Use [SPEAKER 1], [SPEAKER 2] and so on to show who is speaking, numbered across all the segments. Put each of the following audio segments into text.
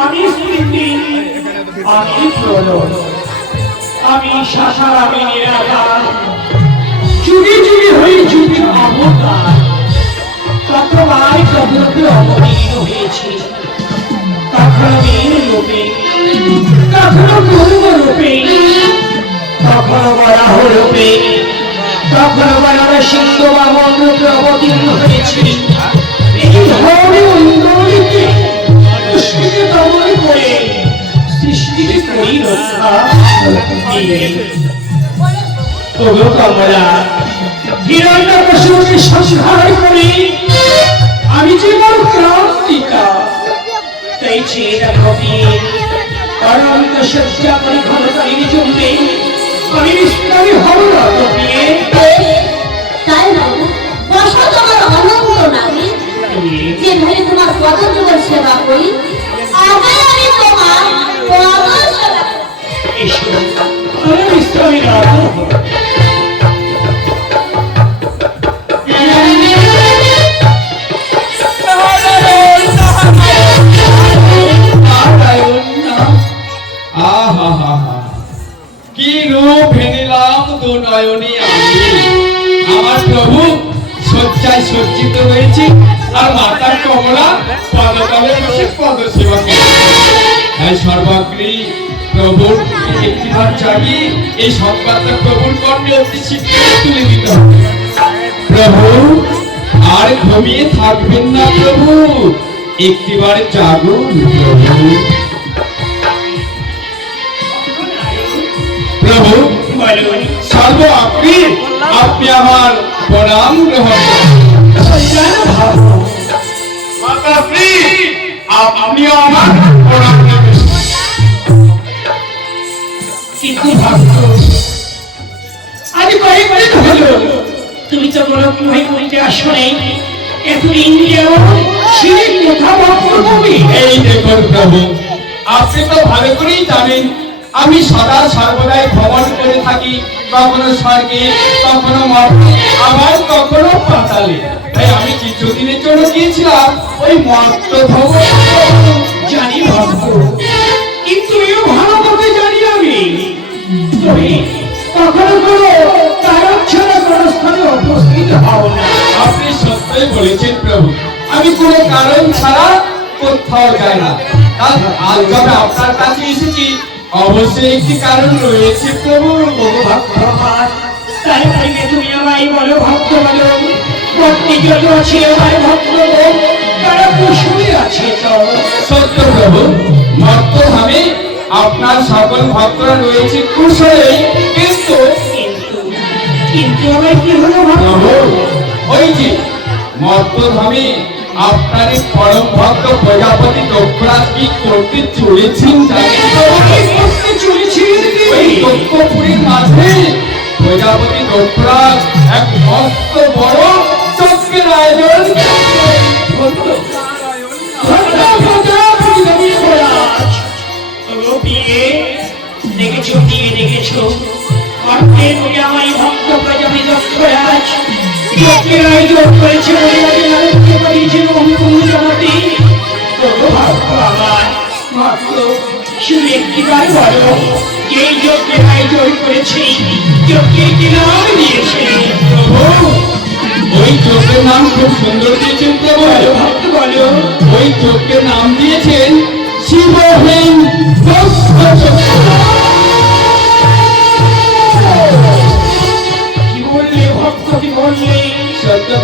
[SPEAKER 1] আমি স্মৃতি আমি প্রলয় আমি শাসার আমি নিরাকার যুগে যুগে হয়ে যুগে অবতার কতবার কবরকে অবতীর্ণ হয়েছি কখনো মেয়ের রূপে কখনো পূর্ব রূপে কখনো বরাহ রূপে কখনো বরাহ সিংহ বামন রূপে অবতীর্ণ হয়েছি এই ধরনের দমন করে সৃষ্টিকে করি রক্ষা ওগো কমলা হিরণ্য পশুকে সংহার করে। আমি যে বড় ক্রান্তিকা, তাই চেয়ে দেখো অনন্ত শয্যা পরিঘনকারী জমবে আমি
[SPEAKER 2] তোমার পদ যুগের সেবা করি আগে আমি তোমার পদ সেবা করি।
[SPEAKER 3] কি রূপ ফেনিলাম দু নয়নী আমি আমার প্রভু শয্যায় সজ্জিত রয়েছে আর মাতার কমলা তাই সর্বাগ্রী প্রভুর একটিবার প্রভু আর ঘুমিয়ে থাকবেন না, প্রভু একটিবার জাগুন, প্রভু প্রভু সর্ব আপনি আপনি আমার প্রণাম গ্রহণ করুন।
[SPEAKER 1] কল্যাণ ভাবো
[SPEAKER 3] মাতাশ্রী আপনিও আমার
[SPEAKER 1] কিন্তু আজ কয়েক মিনিট হলো তুমি তো কোনো কুমাই করতে আসো নেই এতদিন যেমন সেই কথা ভাবি
[SPEAKER 3] এই দেখুন প্রভু আপনি তো ভালো করেই জানেন আমি সদা সর্বদাই ভ্রমণ করে থাকি। কখনো স্বর্গে, কখনো মর্তে আবার কখনো পাতালে। তাই আমি কিছুদিনের জন্য গিয়েছিলাম ওই মর্ত ভ্রমণ
[SPEAKER 1] জানি ভক্ত। কিন্তু ভালো করে জানি আমি, তুমি কখনো কোনো কারণ ছাড়া কোনো স্থানে উপস্থিত হও না।
[SPEAKER 3] আপনি সত্যই বলেছেন প্রভু, আমি কোনো কারণ ছাড়া কোথাও যাই না। আজ আপনার কাছে এসেছি অবশ্যই একটি কারণ রয়েছে প্রভু
[SPEAKER 1] ভক্ত তাই থেকে তুমি আমায় বলো ভক্ত বলো আছে আমার ভক্ত তারা আছে
[SPEAKER 3] সত্য প্রভু মর্তভাবে আপনার সকল ভক্তরা রয়েছে কুশলে কিন্তু
[SPEAKER 1] কিন্তু কিন্তু আমার কি হলো ভক্ত?
[SPEAKER 3] আপনার এই পরম ভক্ত প্রজাপতি দক্ষরাজ কি করতে চলেছেন জানেন
[SPEAKER 1] করতে চলেছিলেন
[SPEAKER 3] ওই? দক্ষপুরীর মাঝে প্রজাপতি দক্ষরাজ এক মস্ত বড় চক্রের আয়োজন
[SPEAKER 1] যজ্ঞের করেছে বলে আমি আনন্দ করেছিল অঙ্কুর জগতে ও ভক্ত আমার ভক্ত শুধু একটিবার বলো এই যজ্ঞের করেছি যজ্ঞের কি নাম দিয়েছে
[SPEAKER 3] প্রভু, ওই চোখের নাম খুব সুন্দর দিয়েছেন প্রভু।
[SPEAKER 1] বলো
[SPEAKER 3] ওই চোখের নাম দিয়েছেন শিবহীন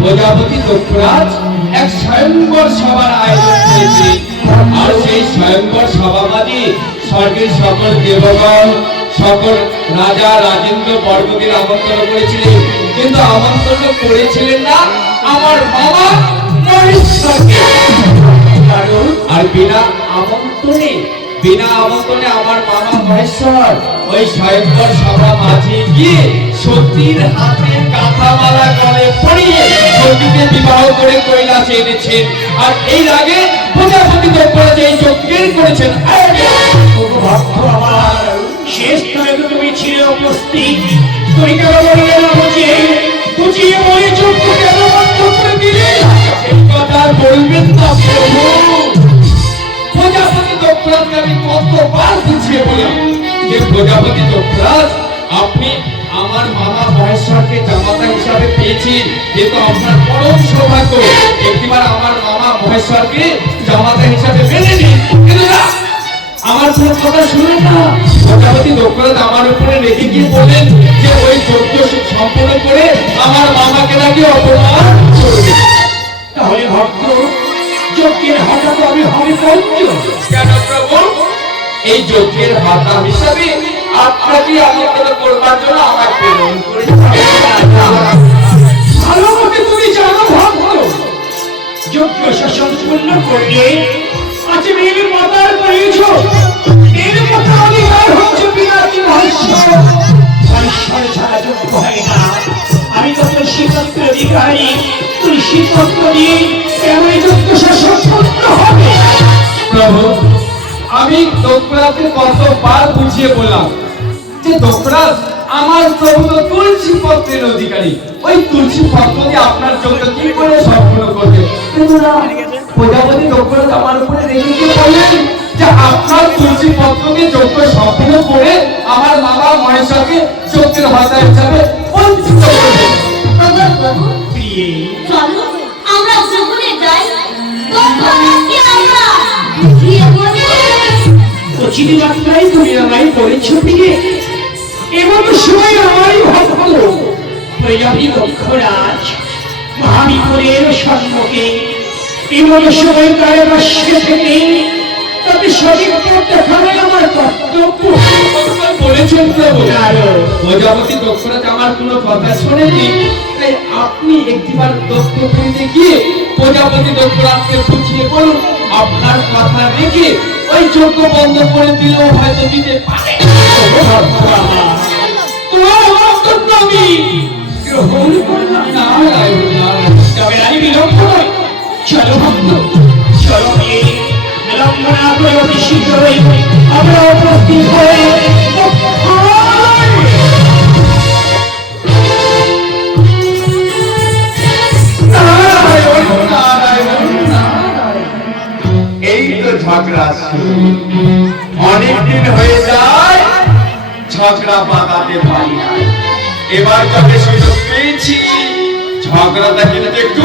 [SPEAKER 1] প্রজাপতি দক্ষরাজ
[SPEAKER 3] এক স্বয়ংবর সভার আয়োজন করেছে। আর সেই স্বয়ংবর সভাবাদী স্বর্গের সকল দেবগণ, সকল রাজা রাজেন্দ্র বর্গদের আমন্ত্রণ করেছিলেন। কিন্তু আমন্ত্রণ করেছিলেন না আমার বাবা
[SPEAKER 1] নারদ
[SPEAKER 3] আর বিনা আমন্ত্রণে বিনা আমন্ত্রণে আমার মামা মহেশ্বর ওই স্বয়ংবর সভা মাঝে গিয়ে সতীর হাতে কাঁথামালা গলে পরিয়ে সতীকে বিবাহ করে কৈলাসে এনেছেন। আর এই আগে প্রজাপতি যে এই যজ্ঞের করেছেন।
[SPEAKER 1] ভক্ত আমার শেষ তো তুমি ছিলে উপস্থিত। তুমি কেন বললে না বুঝিয়ে বুঝিয়ে ওই চোখ কেন বন্ধ করে দিলে?
[SPEAKER 3] এই কথা বলবেন না প্রভু। প্রজাপতি দপ্তরকে আমি কতবার বুঝিয়ে বললাম যে প্রজাপতি দপ্তর আপনি আমার মামা মহেশ্বরকে জামাতা হিসাবে পেয়েছেন। এ তো আপনার পরম সৌভাগ্য একটিবার আমার মামা মহেশ্বরকে জামাতা হিসাবে কিন্তু না, আমার কোনো কথা শুনুন না। প্রজাপতি দক্ষরাজ আমার উপরে রেখে গিয়ে বলেন যে ওই যজ্ঞ সম্পূর্ণ করে আমার মামাকে নাকি অপমান করবে?
[SPEAKER 1] তাহলে ভক্ত যজ্ঞের হাতা তো আমি হবে
[SPEAKER 3] কেন প্রভু? এই যজ্ঞের হাতা হিসাবে আপনাকে আলোকিত করবার জন্য
[SPEAKER 1] অধিকারী তুই শিক্ষত্ব দিয়ে কেমন যজ্ঞ সম্পূর্ণ হবে।
[SPEAKER 3] প্রভু, আমি দক্ষরাজকে কতবার বুঝিয়ে বললাম যে দক্ষরাজ আমার প্রভু তো তুলসী পত্রের অধিকারী। ওই তুলসী পত্র দিয়ে আপনার যজ্ঞ কি করে সম্পূর্ণ করবে? কিন্তু না, প্রজাপতি দক্ষরাজ আমার উপরে রেখে গিয়ে বললেন যে আপনার তুলসী পত্র দিয়ে যজ্ঞ সম্পূর্ণ করে আমার মামা মহেশ্বরকে যজ্ঞের ভাষা হিসাবে
[SPEAKER 2] চলো, আমরা জঙ্গলে যাই দক্ষরাজকে আমরা। বুঝিয়ে বলি
[SPEAKER 1] কচিনি মাত্রায় তুমি আমায় বলেছ দিয়ে এমন সময় আমারই ভক্ত মহাবিপুরের সম্মুখে এমন সময় তার বাস্যে থেকে
[SPEAKER 3] প্রজাপতি দক্ষরাজ আমার কোনো কথা শোনেনি তাই আপনি একটিবার দক্ষ পুরীতে গিয়ে প্রজাপতি দক্ষরাজকে বুঝিয়ে বলুন আপনার কথা রেখে ওই যোগ্য বন্ধ করে দিলেও হয়তো দিতে পারে।
[SPEAKER 1] তোমার বক্তব্য আমি। গ্রহণ করলাম। না
[SPEAKER 3] নারায়ণ, নারায়ণ।
[SPEAKER 1] তবে আমি বিলম্ব নয় চলো ভক্ত চলো। গিয়ে বিলম্ব না করে অতি শীঘ্রই আমরা উপস্থিত হয়ে
[SPEAKER 3] ঝগড়া। অনেকদিন হয়ে যায়, ঝগড়া বাঁধাতে পারি না এবার যবে সুযোগ পেয়েছি ঝগড়াটা কিন্তু একটু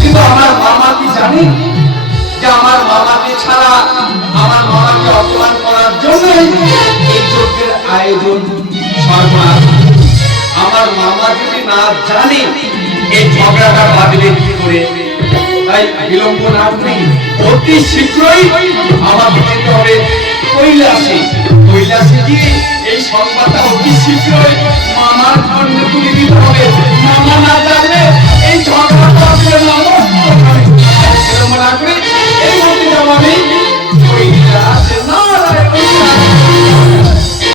[SPEAKER 3] কিন্তু আমার মামা কি জানেন? যে আমার মামাকে ছাড়া আমার মামাকে অপমান করার জন্যই এই যজ্ঞের আয়োজন আমার মামা যদি না জানে এই ঝগড়াটা বাঁধবে কি করে? তাই বিলম্ব না অতি শীঘ্রই আমাকে যেতে হবে কৈলাসে। বিলাসী কি? এই সংবাদটা অতি শীঘ্রই মামার খণ্ডে তুলে দিতে হবে। মামা না জানলে এই ঝগড়াটা আসলে মামা করে এই মুহূর্তে আমি